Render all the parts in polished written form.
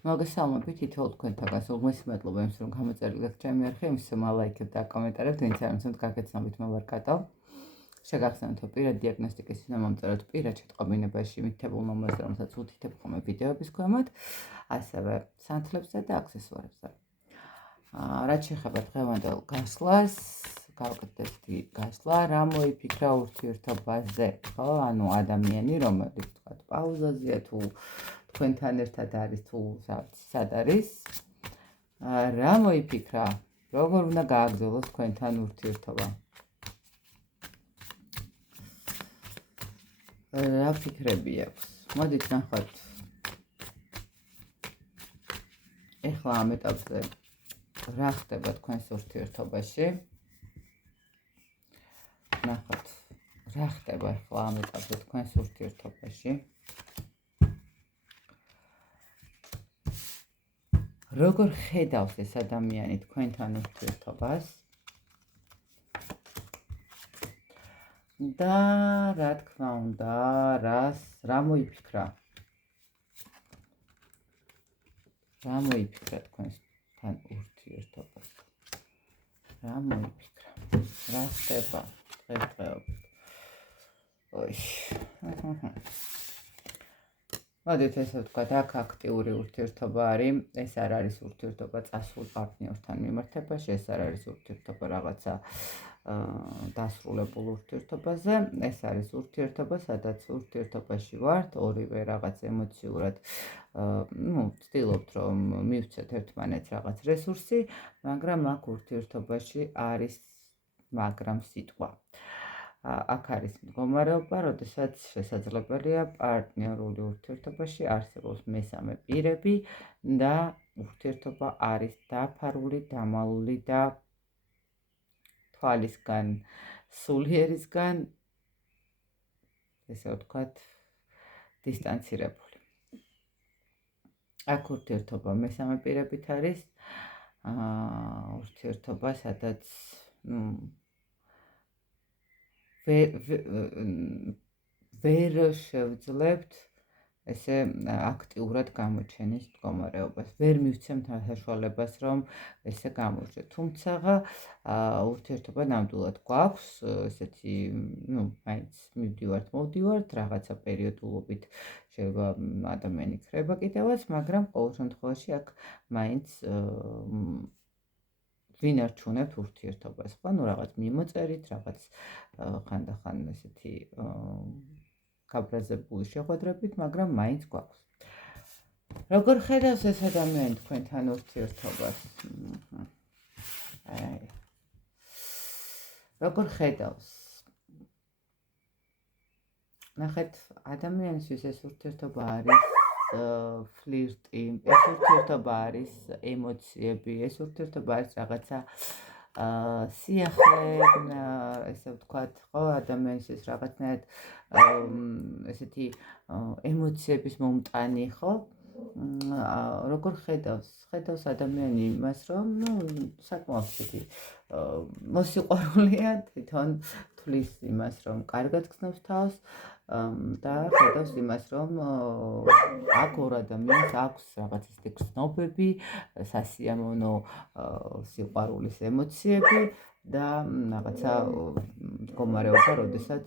მოგესალმებით თითოეულ თქვენთაგან სულ მადლობა იმის რომ გამოწერილეთ ჩემი არხი, იმის რომ ლაიქებთ და კომენტარებთ, ვინც არ მიცემთ გაგეცნობით მოვარკატო. შეგახსენებთ რომ პირად დიაგნოსტიკის უნდა მომწეროთ პირად შეტყობინებაში მითითებულ ნომერზე, რომელსაც უთითებ ხოლმე ვიდეოების ქვემოთ, ასევე სანთლებზე და აქსესუარებზე. რაც შეეხება დღევანდელ გასვლას, გავაკეთეთ გასვლა, რა მოიფიქრა ურთიერთობაზე, ხო? ანუ ადამიანი, რომელიც თქვა პაუზაზეა თუ თქვენთან ერთად არის თუ სად არის, რა მოიფიქრა, როგორ უნდა გააგრძელოს თქვენთან ურთიერთობა. რა ფიქრები აქვს? მოდით ნახოთ. ეხლა ამ ეტაპზე რა ხდება თქვენს ურთიერთობაში? ნახოთ, რა ხდება ეხლა ამ ეტაპზე თქვენს ურთიერთობაში? როგორ ხედავს ეს ადამიანი თქვენთან ურთიერთობას? და რა თქმა უნდა, რა მოიფიქრა? რა მოიფიქრა თქვენთან ურთიერთობას? რა მოიფიქრა? რა ხდება დღესდღეობით? მოდით ესე ვთქვათ, აქ აქტიური ურთიერთობა არის, ეს არ არის ურთიერთობა წასულ პარტნიორთან მიმართებაში, ეს არ არის ურთიერთობა რაღაცა დასრულებულ ურთიერთობაზე, ეს არის ურთიერთობა, სადაც ურთიერთობაში ვართ, ორივე რაღაც ემოციურად ვცდილობთ რომ მივცეთ ერთმანეთს რაღაც რესურსი, მაგრამ აქ ურთიერთობაში არის მაგრამ სიტყვა. აქ არის მდგომარეობა, როდესაც შესაძლებელია პარტნიორული ურთიერთობაში არსებობს მესამე პირები და ურთიერთობა არის დაფარული, დამალული და თვალისგან, სულიერისგან, ესე ვთქვათ, დისტანცირებული. აქ ურთიერთობა მესამე პირებით არის, ურთიერთობა, სადაც ვერ შევძლებთ ესე აქტიურად გამოჩენის მდგომარეობას. ვერ მივცემთ საშუალებას, რომ ესე გამოჩნდეთ. თუმცა ურთიერთობა ნამდვილად გვაქვს, ესეთი, მაინც მივდივართ, რაღაცა პერიოდულობით შეიძლება ადამიანი ქრება კიდევაც, მაგრამ ყოველ შემთხვევაში აქ მაინც ვინარჩუნებთ ურთიერთობას, ხო? რაღაც მიმოწერით, რაღაც ხანდახან ესეთი გაბრაზებული შეხვედრებით, მაგრამ მაინც გვაქვს. როგორ ხედავს ეს ადამიანი თქვენთან ურთიერთობას? როგორ ხედავს? ნახეთ, ადამიანისთვის ეს ურთიერთობა არის ფლირტი, ეს ურთიერთობა არის ემოციები, ეს ურთიერთობა არის რაღაცა სიახლე, ესე ვთქვათ, ხო, ადამიანისთვის რაღაცნაირად ესეთი ემოციების მომტანი, ხო? როგორ ხედავს ადამიანი იმას, რომ საკმაოდ ესეთი მოსიყვარულია, თვითონ თulis იმას, რომ კარგად გრძნობს თავს და ხედავს იმას, რომ აქ ორ ადამიანს აქვს რაღაც ისეთი გრძნობები, სასიამოვნო სიყვარულის ემოციები და რაღაცა მდგომარეობა, როდესაც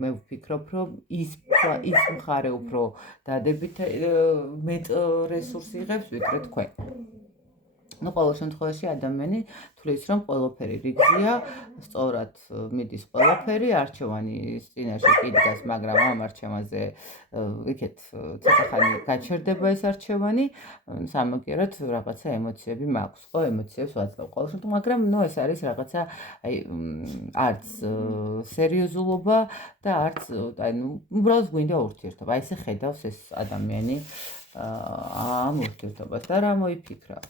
მე ვფიქრობ, რომ ის მხარე უფრო დადებით მეტ რესურსს იღებს, ვიდრე თქვენ. ყოველ შემთხვევაში ადამიანი თulis რომ ყველაფერი რიგზია, სწორად მიდის ყველაფერი, არჩევანი წინაშე კიდგას, მაგრამ ამ არჩევანზე იქეთ ცოტა ხანი გაჩერდება ეს არჩევანი, სამაგიეროდ რაღაცა ემოციები მაქვს, ხო, ემოციებს ვაძლევ ყოველ შემთხვევაში, მაგრამ ეს არის რაღაცა არც სერიოზულობა და არც, უბრალოდ გვინდა ურთიერთობა. აი ესე ხედავს ეს ადამიანი ამ ურთიერთობას და რა მოიფიქრა?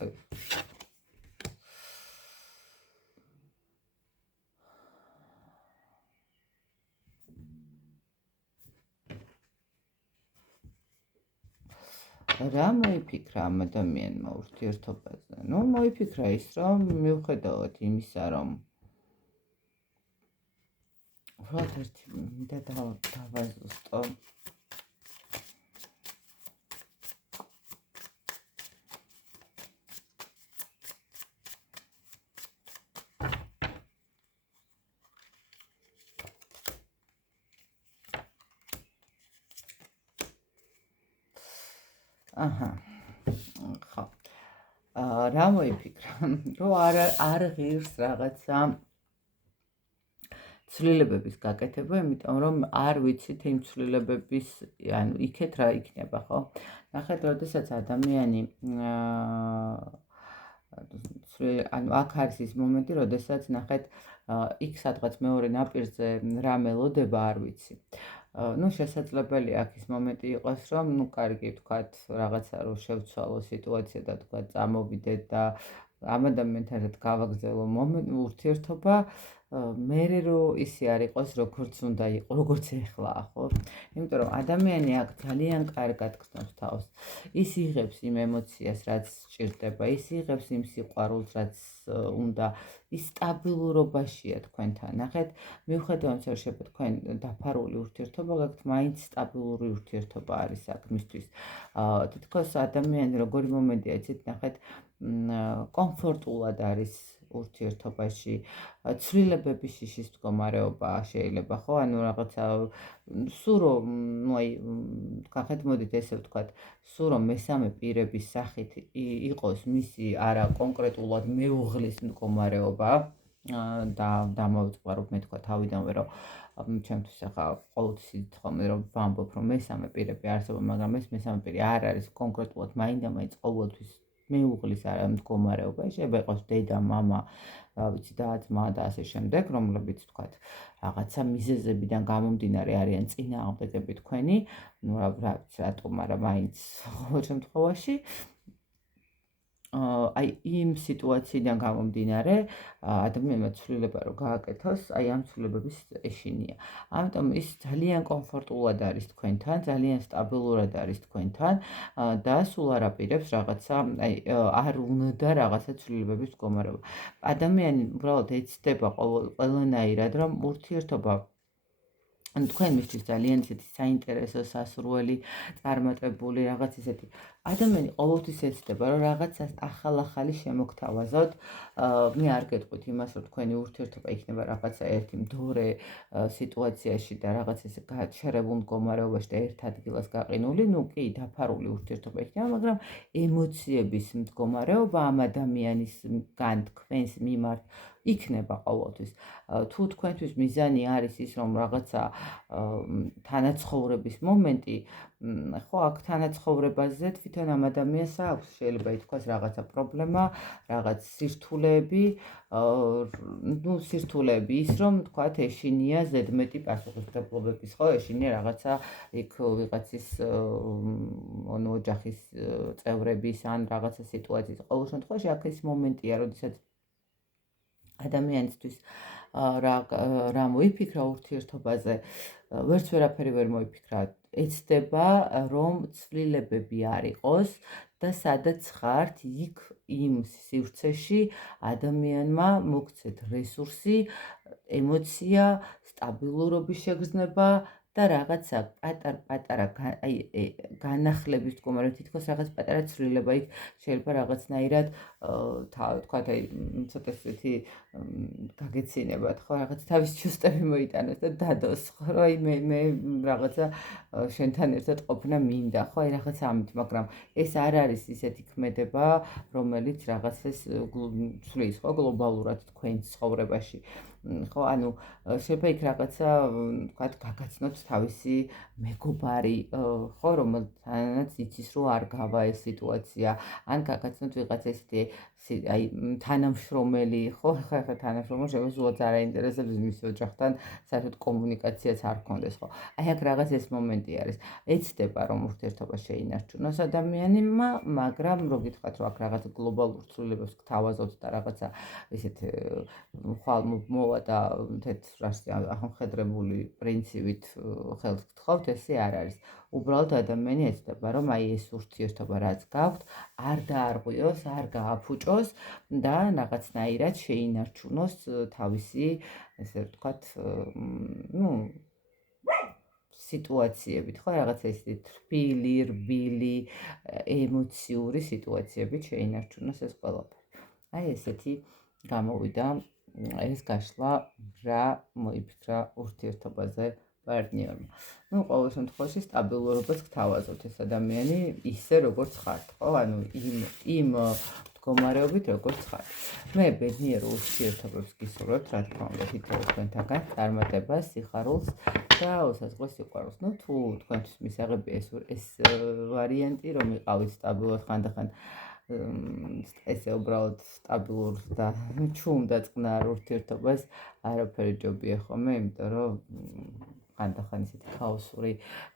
რა მოიფიქრა ამ ადამიანმა ურთიერთობაზე? მოიფიქრა ის, რომ მიუხედავად იმისა, რომ უბრალოდ ერთი მინდა დავაზუსტო. აჰა. ხო. რა მოიფიქრა? რომ არ ღირს რაღაცა ცვლილებების გაკეთება, იმიტომ რომ არ ვიცით იმ ცვლილებების, ანუ იქეთ რა იქნება, ხო? ნახეთ, როდესაც ადამიანი ანუ აქ არის ის მომენტი, როდესაც ნახეთ, იქ სადღაც მეორე ნაპირზე რა მელოდება არ ვიცი. ну შესაძლებელია აქ ის მომენტი იყოს, რომ კარგი ვთქვათ, რაღაცა რომ შევცვალო სიტუაცია და ვთქვათ, წამოვიდეთ და ამ ადამიანთან ერთად გავაგზავნო ურთიერთობა, მერე რომ ისე არ იყოს, როგორც უნდა იყო, როგორც ეხლაა, ხო? იმიტომ რომ ადამიანი აქ ძალიან კარგად გრძნობს თავს. ის იღებს იმ ემოციას, რაც სჭირდება, ის იღებს იმ სიყვარულს, რაც უნდა, ის სტაბილურობაშია თქვენთან. ნახეთ, მიუხედავად იმისა, რომ შეიძლება თქვენ დაფარული ურთიერთობა გაქვთ, მაინც სტაბილური ურთიერთობა არის აქ მისთვის. თითქოს ადამიანი როგორი მომენტია, იცით, ნახეთ, კომფორტულად არის ურთიერთობაში, ცვლილებების შიშის მდგომარეობა შეიძლება, ხო? ანუ რაღაცა სულ რომ, გახეთ, მოდით ესე ვთქვათ, სულ რომ მესამე პირების სახით იყოს მისი არა კონკრეტულად მეუღლის მდგომარეობა და დამოვიწყარო მე თქვა თავიდანვე, რომ ჩემთვის ახლა ყოველთვის იცით ხოლმე, რომ ვამბობ, რომ მესამე პირები არსებობა, მაგრამ ეს მესამე პირი არ არის კონკრეტულად მაინდა-მაინც ყოველთვის მეუღლის მდგომარეობა, შეიძლება იყოს დედა, მამა, რა ვიცი, და ძმა და ასე შემდეგ, რომლებიც თქვათ რაღაცა მიზეზებიდან გამომდინარე არიან წინააღმდეგები თქვენი, ну რა ვიცი რატომ, მაგრამ მაინც ყოველ შემთხვევაში აი იმ სიტუაციიდან გამომდინარე ადამიანმა ცვლილება რომ გააკეთოს, აი ამ ცვლილებების ეშინია. ამიტომ ის ძალიან კომფორტულად არის თქვენთან, ძალიან სტაბილურად არის თქვენთან და სულ არ აპირებს რაღაცა, აი არ უნდა რაღაცა ცვლილებების მდგომარეობა. ადამიანი უბრალოდ ეცდება ყველანაირად, რომ ურთიერთობა ანუ თქვენ მისთვის ძალიან ისეთი საინტერესო, სასურველი, წარმატებული რაღაც ისეთი ადამიანი ყოველთვის ეცდება, რომ რაღაცა ახალ-ახალი შემოგთავაზოთ. მე არ გეტყვით იმას, რომ თქვენი ურთიერთობა იქნება რაღაცა ერთი მდორე სიტუაციაში და რაღაც ესე გაჩერებულ მდგომარეობაში და ერთ ადგილას გაყინული, ну კი, დაფარული ურთიერთობა იქნება, მაგრამ ემოციების მდგომარეობა ამ ადამიანისგან თქვენს მიმართ იქნება ყოველთვის. თუ თქვენთვის მიზანი არის ის, რომ რაღაცა თანაცხოვრების მომენტი, ხო, აქ თანაცხოვრებაზე თვითონ ამ ადამიანს აქვს, შეიძლება ითქვას რაღაცა პრობლემა, რაღაც სირთულეები, ну სირთულეები ის, რომ თქვათ ეშინია ზედმეტი პასუხისმგებლობების, ხო, ეშინია რაღაცა იქ ვიღაცის ოჯახის წევრების ან რაღაცა სიტუაციის. ყოველ შემთხვევაში აქ ის მომენტია, როდესაც ადამიანისთვის რა მოიფიქრა ურთიერთობაზე, ვერც ვერაფერი ვერ მოიფიქრა. ეცდება, რომ ცვლილებები არ იყოს და სადაც ხართ, იქ იმ სივრცეში ადამიანმა მოგცეთ რესურსი, ემოცია, სტაბილურობის შეგრძნება და რაღაცა პატარ-პატარა განახლების მდგომარეობა, თითქოს რაღაც პატარა ცვლილება იქ შეიძლება რაღაცნაირად თქვათ, აი ცოტა ისეთი გაგეცინებათ, ხო, რაღაც თავის ჩუსტები მოიტანოს და დადოს, ხო, რომ აი მე რაღაცა შენთან ერთად ყოფნა მინდა, ხო, აი რაღაცა ამით, მაგრამ ეს არ არის ისეთი ქმედება, რომელიც რაღაცას ცვლის, ხო, გლობალურად თქვენ ცხოვრებაში. ხო, ანუ შეიძლება იქ რაღაცა, თქვათ, გაგაცნოთ თავისი მეგობარი, ხო, რომელთანაც იცის, რომ არ გავა ეს სიტუაცია, ან გაგაცნოთ ვიღაცა ესეთი აი თანამშრომელი, ხო, ხა თანამშრომელი შეიძლება ზუსტად არ აინტერესებს მის ოჯახთან საერთოდ კომუნიკაციაც არ გქონდეს, ხო. აი აქ რაღაც ეს მომენტი არის. ეცდება, რომ ურთიერთობა შეინარჩუნოს ადამიანმა, მაგრამ რო გითხრათ, რომ აქ რაღაც გლობალურ ცვლილებებს გთავაზობთ და რაღაცა ისეთ ხვალ მოვა და ამხედრებული პრინციპით ხელს გთხოვთ, ესე არ არის. უბრალოდ ადამიანი ეცდება, რომ აი ეს ურთიერთობა რაც გაქვთ, არ დაარღვიოს, არ გააფუჭოს და რაღაცნაირად შეინარჩუნოს თავისი, ესე ვთქვათ, ну სიტუაციებით, ხო, რაღაცა ისეთი თბილი, რბილი, ემოციური სიტუაციებით შეინარჩუნოს ეს ყველაფერი. აი ესეთი გამოვიდა ეს გაშლა, რა მოიფიქრა ურთიერთობაზე პარტნიორმა. Ну, ყოველ შემთხვევაში სტაბილურობას გთავაზობთ ეს ადამიანი ისე როგორც ხართ, ხო? ანუ იმ მდგომარეობით როგორც ხართ. მე ბედნიერ ურთიერთობებს გისურვებთ, რა თქმა უნდა, თითოეულ თქვენთაგან წარმატებას, სიხარულს და უსაზღრო სიყვარულს. Ну, თუ თქვენთვის მისაღებია ეს ვარიანტი, რომ იყავით სტაბილურად ხანდახან ესე უბრალოდ სტაბილურ და ჩუმ და წყნარ ურთიერთობას არაფერი ჯობია ხოლმე, იმიტომ რომ ხანდახან ისეთი ქაოსური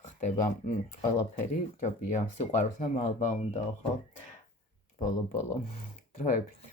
ხდება ყველაფერი, ჯობია სიყვარულს და მალვა უნდაო, ხო? ბოლო-ბოლო დროებით.